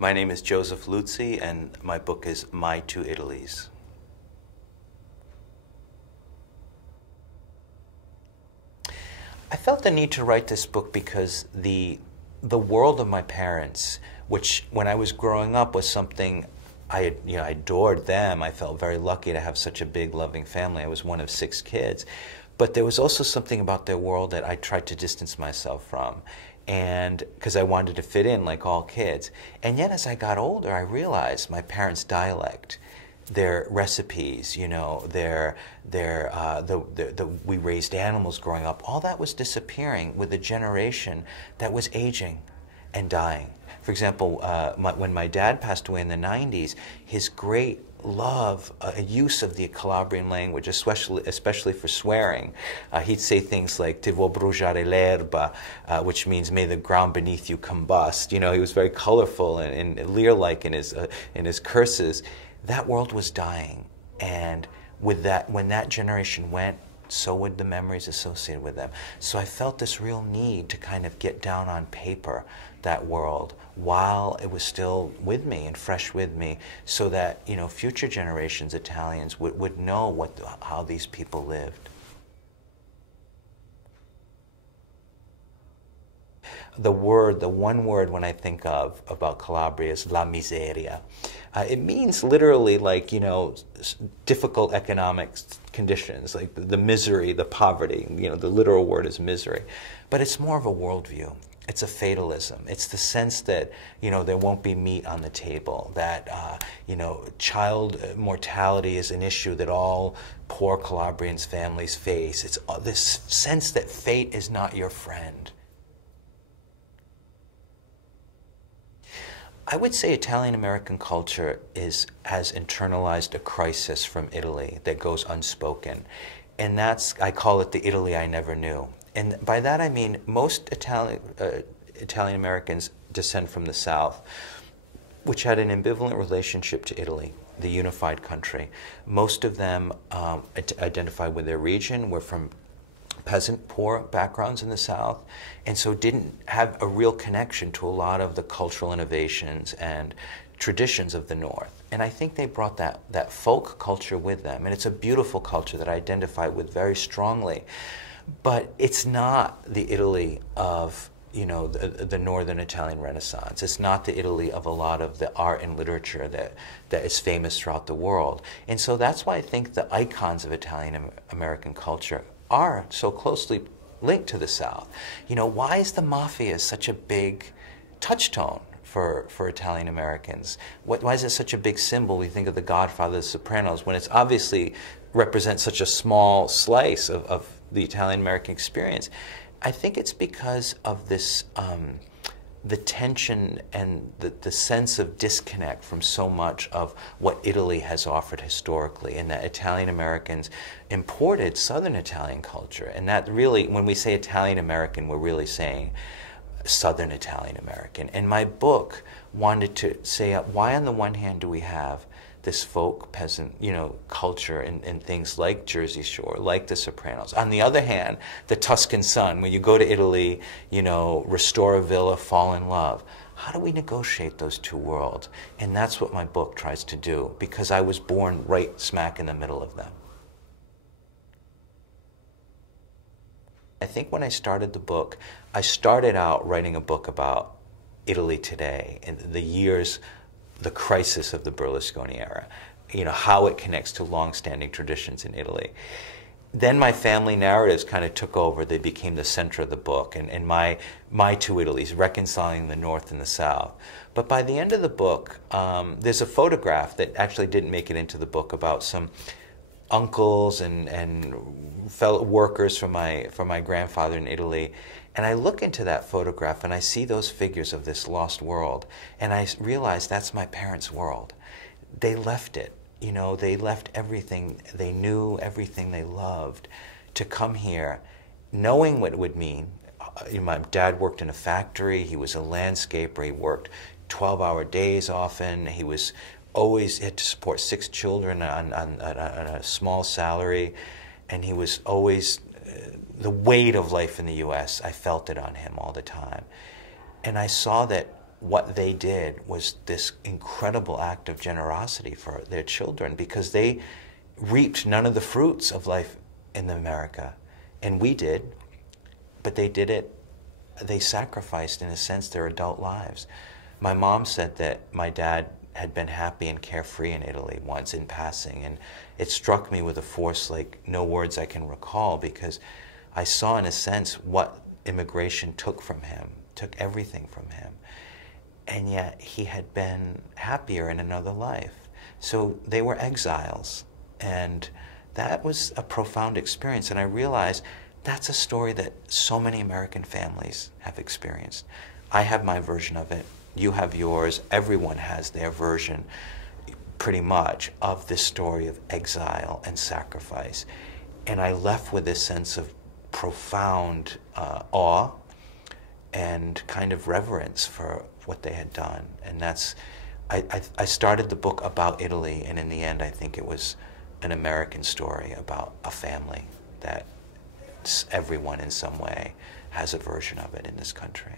My name is Joseph Luzzi, and my book is My Two Italies. I felt the need to write this book because the world of my parents, which when I was growing up was something I adored them. I felt very lucky to have such a big, loving family. I was one of 6 kids. But there was also something about their world that I tried to distance myself from, and because I wanted to fit in like all kids. And yet as I got older, I realized my parents' dialect, their recipes, you know, we raised animals growing up, all that was disappearing with a generation that was aging and dying. For example, when my dad passed away in the 90s, his great love, use of the Calabrian language, especially for swearing. He'd say things like "Ti vo bruciare l'erba," which means "May the ground beneath you combust." You know, he was very colorful and Lear-like in his curses. That world was dying, and with that, when that generation went, so would the memories associated with them. So I felt this real need to kind of get down on paper that world while it was still with me and fresh with me, so that, you know, future generations, Italians, would know how these people lived. The one word when I think about Calabria is la miseria. It means literally, like, you know, difficult economic conditions, like the misery, the poverty. You know, the literal word is misery. But it's more of a worldview. It's a fatalism. It's the sense that, you know, there won't be meat on the table, that, you know, child mortality is an issue that all poor Calabrians' families face. It's this sense that fate is not your friend. I would say Italian-American culture has internalized a crisis from Italy that goes unspoken. And I call it the Italy I never knew. And by that I mean most Italian-Americans descend from the South, which had an ambivalent relationship to Italy, the unified country. Most of them identify with their region, were from peasant, poor backgrounds in the South, and so didn't have a real connection to a lot of the cultural innovations and traditions of the North. And I think they brought that folk culture with them, and it's a beautiful culture that I identify with very strongly. But it's not the Italy of, you know, the Northern Italian Renaissance. It's not the Italy of a lot of the art and literature that is famous throughout the world. And so that's why I think the icons of Italian-American culture are so closely linked to the South. You know, why is the Mafia such a big touchstone for Italian Americans? Why is it such a big symbol? We think of The Godfather, The Sopranos, when it's obviously represents such a small slice of the Italian American experience. I think it's because of this, the tension and the sense of disconnect from so much of what Italy has offered historically, and that Italian Americans imported Southern Italian culture. And that really, when we say Italian American, we're really saying Southern Italian American. And my book wanted to say, why on the one hand do we have this folk peasant, you know, culture in things like Jersey Shore, like The Sopranos. On the other hand, the Tuscan sun, when you go to Italy, you know, restore a villa, fall in love. How do we negotiate those two worlds? And that's what my book tries to do, because I was born right smack in the middle of them. I think when I started the book, I started out writing a book about Italy today and the crisis of the Berlusconi era, you know, how it connects to long-standing traditions in Italy. Then my family narratives kind of took over. They became the center of the book, and my two Italies, reconciling the North and the South. But by the end of the book, there's a photograph that actually didn't make it into the book about some uncles and fellow workers from my grandfather in Italy. And I look into that photograph and I see those figures of this lost world, and I realize that's my parents' world. They left it, you know, they left everything they knew, everything they loved, to come here, knowing what it would mean. You know, my dad worked in a factory, he was a landscaper, he worked 12-hour days often, he was always had to support 6 children on a small salary, and he was always the weight of life in the U.S., I felt it on him all the time. And I saw that what they did was this incredible act of generosity for their children, because they reaped none of the fruits of life in America. And we did, but they did it, they sacrificed, in a sense, their adult lives. My mom said that my dad had been happy and carefree in Italy once in passing, and it struck me with a force like no words I can recall, because I saw, in a sense, what immigration took from him, took everything from him. And yet he had been happier in another life. So they were exiles. And that was a profound experience. And I realized that's a story that so many American families have experienced. I have my version of it. You have yours. Everyone has their version, pretty much, of this story of exile and sacrifice. And I left with this sense of profound awe and kind of reverence for what they had done. And that's, I started the book about Italy, and in the end I think it was an American story about a family that everyone in some way has a version of it in this country.